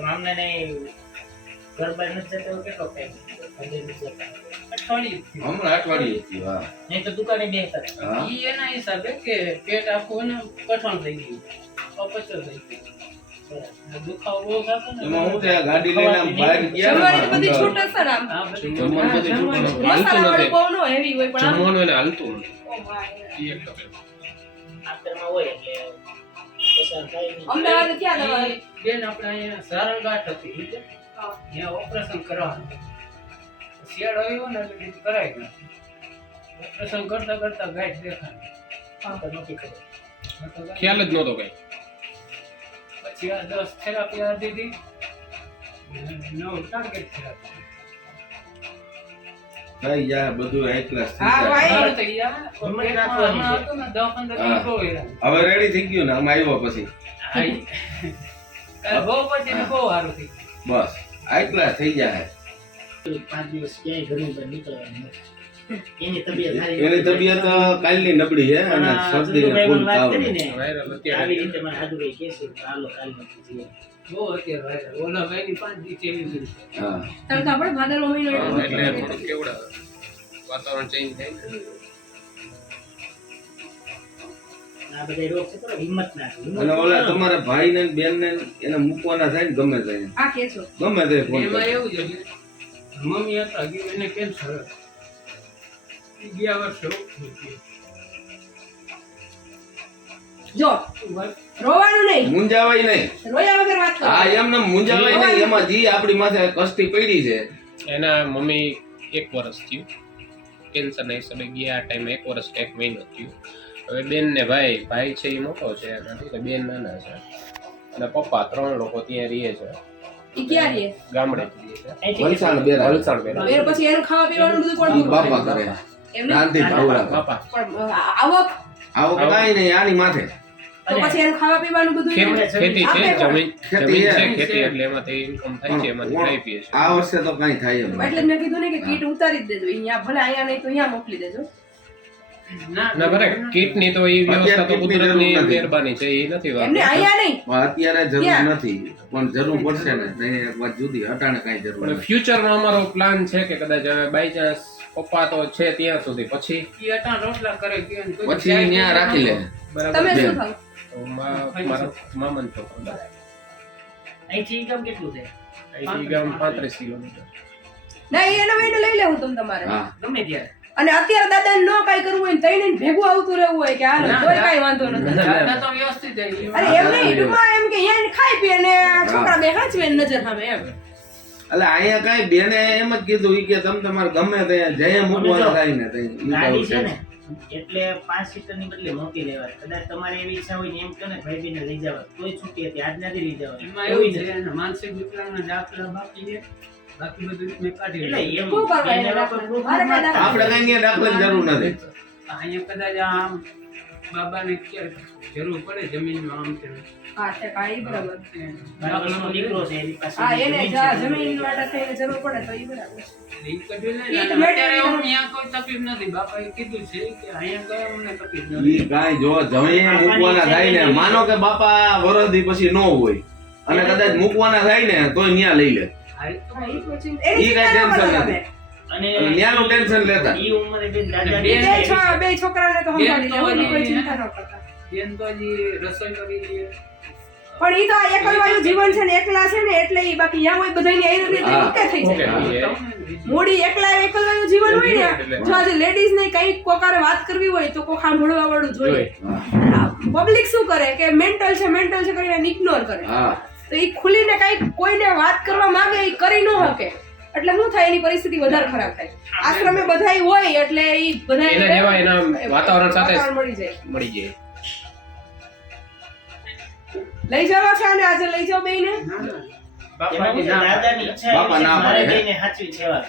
તો અમને નહીં ઘર બહાર નથી જતો કેટલો ટાઈમ ઘરે નથી જતા અઠવાડિયું થયું. હમણાં અઠવાડિયે થયું, હા. નહીં તો દુકાને બેસતા ઈ એના હિસાબે કે પેટ આખું ને કઠણ થઈ ગયું અપચો થઈ ગયું દુખાવો બહુ થતો ને એમાં હું ત્યાં ગાડી લઈને બહાર ગયા ને જમવાની તો બધી છૂટ હશે આમ હા, બધી જમવાનું બધું જમવાનું. છૂટું. હાલતું મસાલાવાળું નથી બહુ ન heavy હોય પણ જમવાનું એને હાલતું નથી ઓ ભાઈ. ઈ એક તકલીફ. આફ્ટરમાં હોય એટલે પસાર થાય નહીં. અમદાવાદ ક્યાં દવા બેન આપણે અહીંયા સારંગાટ હતી ઈ છે? હા. ઓપરેશન કરવાનું શિયાળો આવ્યો ને એટલે કરાવી નાખ્યું. ઓપરેશન કરતા કરતા ગાંઠ તો નથી ખબર. ખ્યાલ જ નહોતો કઈ પછી આ દસ થેરાપી આ દીધી નવ ટાર્ગેટ થેરાપી થઈ જાય બધું હાઈ ક્લાસ થઈ જાય. હવે રેડી થઈ ગયું ને? આમ આવ્યો પછી. ગયું. બસ. હાઈ ક્લાસ થઈ જાય. એની તબિયત સારી એની તબિયત કાલની નબળી છે અને શરદી ફૂલ તાવ આવી રીતે મને હાજુભાઈ કહે છે હાલો કાલ નથી વાતાવરણ ચેન્જ થાય. તમારા ભાઈ ને બેન ને એને મૂકવાના થાય ને ગમે થાય આ કે ગમે તે ફોન એમાં એવું છે મમ્મી હતા કે એને કેન્સર ગયા વર્ષે. જો રોવાનું નહીં. મુંજાવાય નહીં. રોયા વગર વાત કરો. હા એમને મુંજાવાય નહીં. એમાં જી આપણી માથે કસ્તી પડી છે. એના મમ્મી એક વર્ષ થયું. કેન્સરના હિસાબે ગયા આ ટાઈમે એક વર્ષ એક મહિનો થયું. હવે બેન ને ભાઈ ભાઈ છે એ મોટો છે એનાથી બેન નાના છે. અને પપ્પા ત્રણ લોકો ત્યાં રહે છે. ઈ ગામડે વલસાડ બેરા વલસાડ બેરા. પછી એનું ખાવા પીવાનું બધું કોણ બાપા કરે? કરે. એમને? બાપા. પણ આવક? આવો કાંઈ નહીં આની માથે. તો પછી એનું ખાવા પીવાનું બધું ખેતી છે જમીન જમીન છે. ખેતી એટલે એમાંથી ઇન્કમ થાય છે એમાંથી ખાઈ પીએ છે. આ વર્ષે તો કઈ થાય એમ એટલે મેં કીધું ને કે કીટ ઉતારી જ દેજો. અહીંયા ભલે અહીંયા નહીં તો અહીંયા મોકલી દેજો. ના ના બરે તો એ વ્યવસ્થા તો અત્યારે કુદરતની જરૂર નથી. મહેરબાની છે એ નથી એમને અહીંયા નહીં. પણ અત્યારે જરૂર નથી. પણ જરૂર પડશે ને. એક વાત જુદી. અટાણે કાંઈ જરૂર નથી. ફ્યુચરમાં અમારો પ્લાન છે કે કદાચ બાય ચાન્સ પપ્પા તો છે ત્યાં સુધી. પછી? અટાણ રોટલા કરે પછી ત્યાં રાખી લે. બરાબર. તમે શું થાવ તો મા- મારા મામાનો છોકરો અહીંથી income કેટલું થાય? અહીંથી ગામ પાંત્રીસ કિલોમીટર. ના એ એનો લઈ લેવું તમ તમારે. ગમે ત્યારે. અને અત્યારે દાદા ન કઈ કરવું હોય તઈને ભેગું આવતું રહેવું હોય કે હાલો કઈ વાંધો નથી. દાદા તો વ્યવસ્થિત અરે એમ નહીં ટૂંકમાં એમ કે અહીંયા ખાઈ પીએ ને છોકરા બે હાચવે નજર સામે એમ. એટલે અહીંયા કાંઈ બેને એમ જ કીધું કે તમે તમારે ગમે ત્યાં જઈએ મૂકવાના થાય ત્યાં. ને એટલે પાંચ સીટરની બદલે મોટી લેવાય કદાચ તમારે એવી ઈચ્છા હોય ને એમ કે ને ભાઈ બેન લઈ જવા તોય છૂટી હતી આજ નથી લઈ જવા એમાં એવું છે માનસિક વિકલાંગના દાખલા બાકી છે બાકી બધું મેં કાઢી એટલે. એમ? કોઈ કાંઈ. આપણે કાંઈ દાખલાની જરૂર નથી અહીંયા કદાચ આમ બાબાને ક્યારેક જરૂર પડે જમીનમાં આમ તેમ. હા તે કાંઈ બરાબર મારા દીકરો છે એની પાસે હા એને જમીન જા છે. જમીન માટે થઈને જરૂર પડે તો ઈ બરાબર ઈ કઢી લઈને ઈ તો અને છે કદાચ મૂકવાના થાય ને તોય ત્યાં લઈ લે. એ તો તો કાંઈ ટેન્શન નથી. તમે. અને અને ન્યાનું ટેન્શન લેતા. ઈ ઉંમરે બેન દાદા બે બે બે છોકરાને તો સંભાળી તો કોઈ ચિંતા ન કરતા. બેન તો હજી રસોઈ કરી લઈએ પણ ઈ તો એકલવાયું જીવન છે ને એકલા છે ને એટલે ઈ બાકી યા હોય બધાની આયુ રીતે હા. ઓકે થઈ જાય. મોડી એકલા એકલવાયું જીવન હોય ને જો આજે લેડીઝ ને કઈ કોકારે વાત કરવી હોય તો કોક સાંભળવા વાળું જોઈએ. પબ્લિક શું કરે? કે મેન્ટલ છે મેન્ટલ છે કરીને ઇગ્નોર કરે. તો ઈ ખુલીને કઈ કોઈને વાત કરવા માંગે ઈ કરી ન શકે. એટલે શું થાય? એની પરિસ્થિતિ વધારે ખરાબ થાય આશ્રમે બધાય હોય એટલે એ બધા એના જેવા એના વાતાવરણ સાથે મળી જાય. મળી જાય. લઈ જવા છે અને આજે લઈ જાવ બેને બાપા ના મારે પાડે. બેયને હાચવી સેવા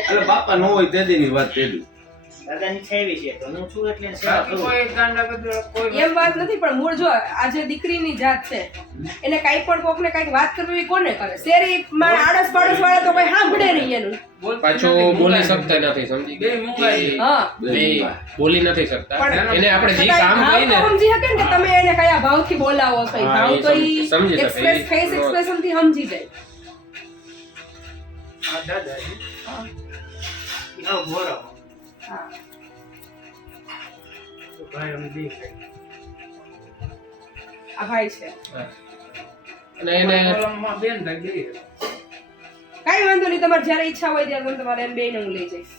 એટલે બાપા ન હોય તેની વાત તેદી. દાદાની ઈચ્છા છે તો હું છું એટલે સેવા કરું. કોઈ ગાંડા ગધેડા કોઈ એમ વાત નથી પણ મૂળ જો આજે દીકરીની જાત છે એને કાંઈ પણ કોકને કાંઈક વાત કરવી કોને કરે? શેરીમાં આડસ પાડસ વાળા તો કોઈ સાંભળે નહીં એનું. બોલી. શકતા નથી સમજી બે મૂંગાઈ. હા. બોલી નથી શકતા. એને આપણે જે કામ કહીને સમજી શકે ને તમે એને કયા ભાવથી બોલાવો હા, ભાવ તો સમજી- સમજી એક્સપ્રેસ ફેસ એક્સપ્રેશનથી સમજી જાય. હા, દાદાજી. આવો ઘોરો હા ભાઈ. આ છે. અને એને કોલમમાં બેન થાય બે. કાંઈ વાંધો નહીં તમારે જ્યારે ઈચ્છા હોય ત્યારે તમે તમારે એમ બેયને હું લઈ જઈશ.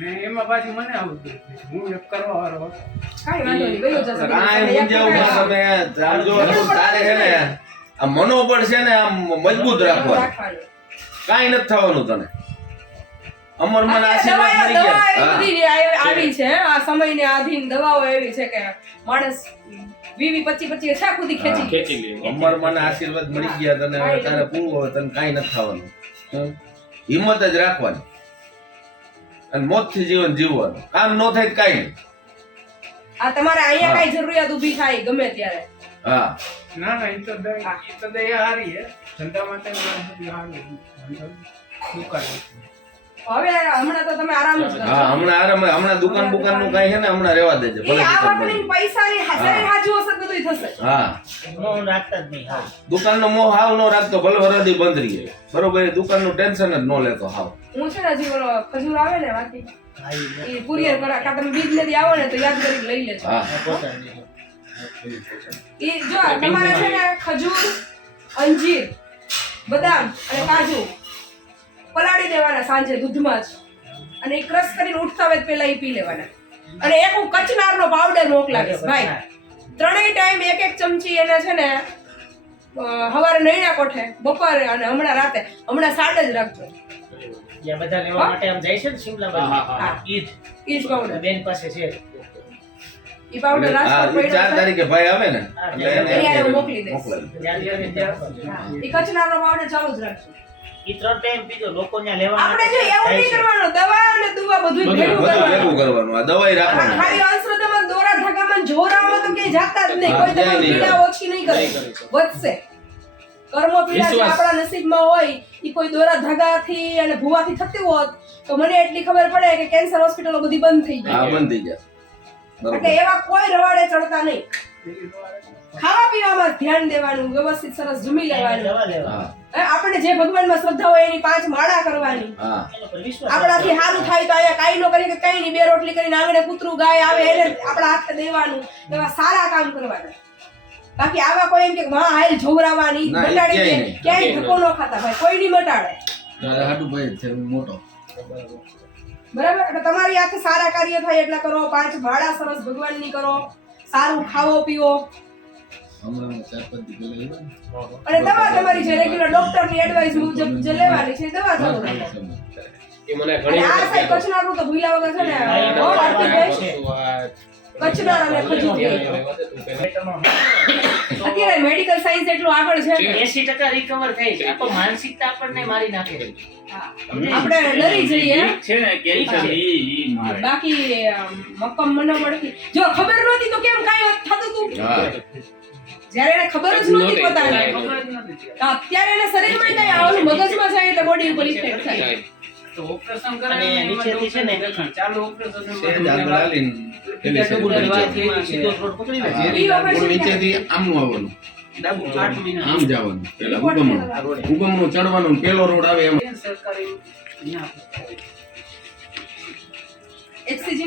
ને એમાં પાછી મને આવતું હું એક કરવા વાળો. વાંધો નહીં ગયો જશે કાંઈ મૂંઝાવું તમે તારે છે ને આ મનોબળ છે ને આમ મજબૂત રાખવાનું. કઈ નથી થવાનું તને. અમર મને આશીર્વાદ મળી ગયા. બધી આવી છે આ સમયને આધીન દવાઓ એવી છે કે માણસ વી વી પચી પચી છા સુધી ખેંચી ખેંચી લે અમર મને આશીર્વાદ મળી ગયા તને હવે તારે પૂરું હવે તને કાંઈ નથી થવાનું. હિંમત જ રાખવાની. અને મોતથી જીવન જીવવાનું. કામ ન થાય કાઈ નહીં. આ તમારે અહીંયા. કઈ જરૂરિયાત ઊભી થાય ગમે ત્યારે. હા. ના ના એ તો દયા એ તો દયા હારી હે ધંધા માટે હારી. દુકાન. હવે હમણાં તો તમે આરામ જ હા હમણાં આરામ હમણાં દુકાન બુકાનનું કઈ છે ને હમણાં રહેવા દેજો ભલે આ દુકાનની બંધ. હાજરી હાજુ હશે તો બધુંય થશે. હા. નો રાખતા જ નહીં હા દુકાન નો મોહ હાવ નો રાખતો ભલે વરદી બંધ રહીએ બરોબર એ દુકાનનું ટેન્શન જ ન લેતો હાવ. હું છે ને હજી ઓલો ખજૂર આવે ને બાકી એ કુરિયર કરા કા તમે બીજ નથી આવો ને તો યાદ કરી લઈ લેજો. હા. એ જો તમારે છે ને ખજૂર અંજીર બદામ અને કાજુ પલાળી દેવાના સાંજે દૂધમાં જ. અને એ ક્રશ કરીને ઉઠતા વેત પેલા એ પી લેવાના. અને એક હું કચનારનો પાવડર મોકલાવીશ ભાઈ. ત્રણેય ટાઈમ એક એક ચમચી એને છે ને હવારે નૈણા કોઠે બપોરે અને હમણાં રાતે. હમણાં સાડ જ રાખજો. જ્યાં બધા લેવા માટે આમ જાય છે ને શિમલા બાજુ હા, હા, હા. ઈ જ. ઈ જ પાવડર બેન પાસે છે. ઈ પાવડર રાજકોટ ઈ ચાર તારીખે ભાઈ આવે ને એટલે એને મોકલી દે. મોકલાવી. ઈ કચનારનો પાવડર ચાલુ જ રાખજો. ઈ ત્રણ ટાઈમ પીજો લોકો ત્યાં લેવા આપણે જો એવું નહીં કરવાનું દવા અને દુવા બધું ભેગું કરવાનું. ભેગું કરવાનું આ દવાઈ રાખવાની. ખાલી અંધશ્રદ્ધામાં દોરા ધાગામાં જોરામાં તો ક્યાંય જાતા જ નહીં કોઈ તમારી પીડા ઓછી નહીં કરે. વધશે. કર્મ પીડા જે આપણા નસીબમાં હોય એ કોઈ દોરા ધાગાથી અને ભૂવાથી થતી હોત તો મને એટલી ખબર પડે કે કેન્સર હોસ્પિટલો બધી બંધ થઈ હા બંધ થઈ જાય. એટલે એવા કોઈ રવાડે ચડતા નહીં. ખાવા પીવામાં ધ્યાન દેવાનું વ્યવસ્થિત સરસ જમી લેવાનું. આપણને જે ભગવાનમાં શ્રદ્ધા હોય એની પાંચ માળા કરવાની. આપણાથી સારું થાય તો અહીંયા કાંઈ ન કરી કે કઈ નહીં. બે રોટલી કરીને આંગણે કૂતરું ગાય આવે એને આપણા હાથે દેવાનું એવા સારા કામ કરવાના. બાકી આવા કોઈ એમ કે હા હાલ જોવરાવાની મટાડી દે ક્યાંય ધક્કો ન ખાતા ભાઈ. કોઈ નહીં મટાડે મોટો. બરાબર? એટલે તમારી હાથે સારા કાર્ય થાય એટલા કરો. પાંચ માળા સરસ ભગવાનની કરો. સારું ખાવો પીવો. હમણાં ચાર પાંચ અને દવા તમારી જે રેગ્યુલર ડોક્ટરની એડવાઇસ મુજબ જે લેવાની છે દવા ચાલુ એ મને ઘણી આ સાઈ કચના તો ભૂલ્યા વગર છે ને તો આરતી કચ્છનાર અને ખજૂર અત્યારે મેડિકલ સાયન્સ એટલું આગળ છે. ને. એસી ટકા રિકવર થઈ છે. આ તો માનસિકતા આપણને મારી નાખે છે. આપણે ડરી જઈએ. છે ને કેન્સર ઈ મારે. બાકી મક્કમ મનોબળથી જો ખબર નહોતી તો કેમ કાંઈ થતું તું? જ્યારે એને ખબર જ નહોતી. પોતાને. તો અત્યારે એને શરીરમાં જાય આવવાનું મગજમાં જાય એટલે બોડી ઉપર ઇફેક્ટ થાય. તો ઓપરેશન કરાવીને નીચેથી છે ને ચાલુ ઓપરેશન આમનું આવવાનું. આમ જવાનું. પેલા ચડવાનું પેલો રોડ આવે એમ.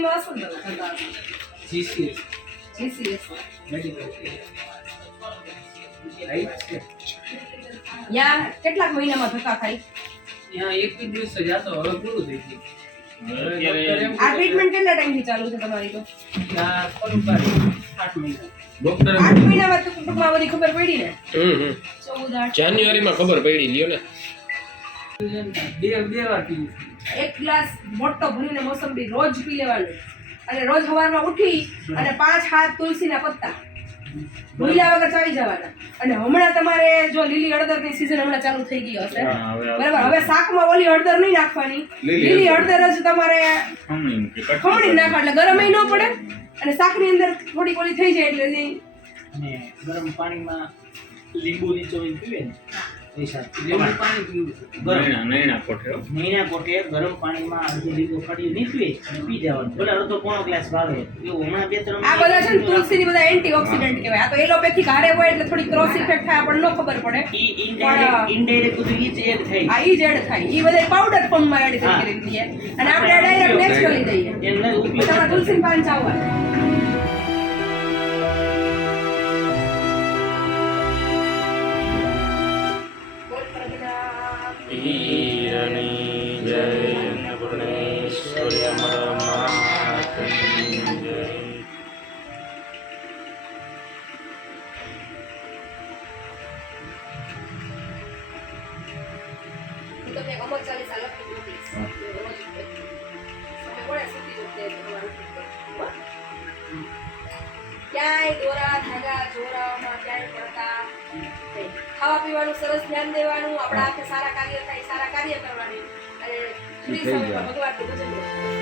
માં જીસીએસ મેડિકલ છે યા કેટલાક મહિનામાં ધક્કા થાય ત્યાં એક જ દિવસ જ હતો હવે પૂરું થઈ ગયું. હવે અત્યારે ડૉક્ટર એમ આ ટ્રીટમેન્ટ કેટલા ટાઈમથી ચાલુ છે તમારી તો? કે આ ખરું કાઢ્યું. આઠ મહિના. ડોક્ટર આઠ મહિનામાં તો ટૂંકમાં બધી ખબર પડી ને? હમ હમ. ચૌદ આઠ. જાન્યુઆરીમાં ખબર પડી લ્યો ને. બે બે વાર એક ગ્લાસ મોટો ભરીને મોસંબી રોજ પી લેવાનું. અને રોજ સવારમાં ઉઠી અને પાંચ હાથ તુલસીના પત્તા. ભૂલ્યા વગર ચાલી જવાના. અને હમણાં તમારે જો લીલી હળદરની સિઝન હમણાં ચાલુ થઈ ગઈ હશે. બરાબર? હવે શાકમાં ઓલી હળદર નહીં નાખવાની. લીલી હળદર. જ તમારે ખમણી. નાખવા એટલે ગરમ ન પડે. અને શાકની અંદર થોડીક ઓલી થઈ જાય એટલે નહીં ગરમ પાણીમાં લીંબુ નીચો પીવે ને? પાણી પીવું ગરમ નૈણા- નૈણા કોઠે, હો. મહિના કોટે ગરમ પાણીમાં અડધી લીંબુ ફાડી નીકળી અને પી જવાનું ભલે અડધો પોણો ગ્લાસ ભાવે એવું હમણાં બે ત્રણ આ બધા છે ને તુલસીની બધા એન્ટીઓક્સિડન્ટ કહેવાય. આ તો એલોપેથિક હારે હોય એટલે થોડી ક્રોસ ઇફેક્ટ થાય આપણને ન ખબર પડે. ઈ ઇનડાયરેક્ટ ઇનડાયરેક્ટ બધું ઈ જ એડ થાય. આ ઈ જ એડ થાય. ઈ બધા પાવડર ફોર્મમાં એડ કરી દઈએ. અને આપણે ડાયરેક્ટ નેચરલી દઈએ. એમને તમારે તુલસી પાન ચાવવા ખાવા પીવાનું સરસ ધ્યાન દેવાનું આપણા હાથે સારા કાર્ય થાય સારા કાર્ય કરવાની અને. ભગવાનનું ભજન કરવાનું.